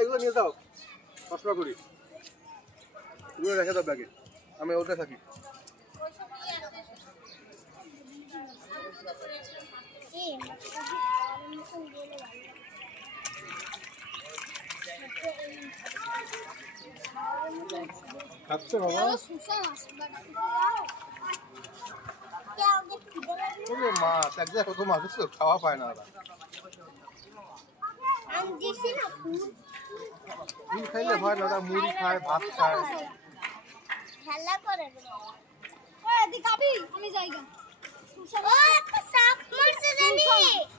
এগুলো নিয়ে যাও, কষ্ট করি এগুলো রেখে দাও ব্যাগে, আমি ওটা থাকি। খাচ্ছে বাবা মাছ, এক জায়গায় কত মাছ আছে খাওয়া পায় না ওরা। ফুল খাইলে হয় না, ওরা মুড়ি খায়, ভাত খায়।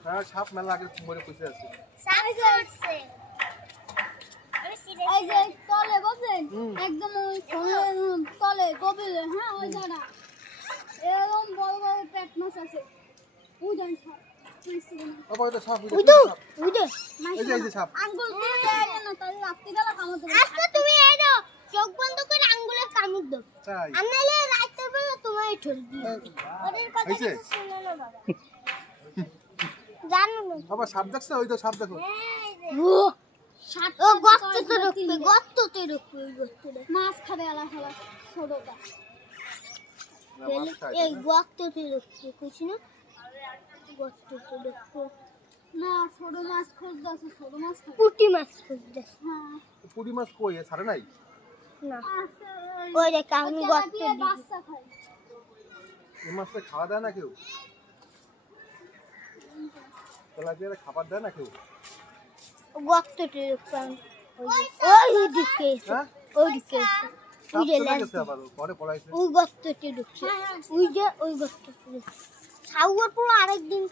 হ্যাঁ সাপ মেলা আগে মরে পয়সা আছে। তলে বসেন একদম ওই তলে গভীরে, হ্যাঁ ওই জায়গা এরকম বড় বড় পেট মাছ আছে। আঙ্গুল রাত্রিবেলা কামড় দেবে। তুমি এই দাও, চোখ বন্ধ করে আঙ্গুলে কামড় দাও, আর নাহলে রাতের বেলা তোমার ঠলবি। ওদের কথা কিছু শুনে না বাবা, জানো না বাবা। সাপ দেখছো? ওই তো সাপ দেখো। ও সাপ, ও গর্ততে ঢুকবে, গর্ততে ঢুকবে, ওই গর্ততে মাছ খাবে। আলা খালা ছোটটা এই গর্ততে ঢুকবে, কইছি না গর্ততে ঢুকবে না। ছোট মাছ খুঁজতেছে, ছোট মাছ, পুঁটি মাছ খুঁজতেছে। হ্যাঁ পুঁটি মাছ কই ছাড়ে নাই না, ওই দেখ আমি গর্তে বাচ্চা খাই। এই মাছটা খাওয়া দেয় না কেউ? তেলাপিয়ারে খাবার দেয় না কেউ? গর্ততে ঢুকবে ওই দিকে, ওই দিকে ওই যে লাগছে আবার পরে পড়াইছে, ওই গর্ততে ঢুকছে, ওই যে ওই গর্ততে। সাউয়ার পুরো আরেকদিন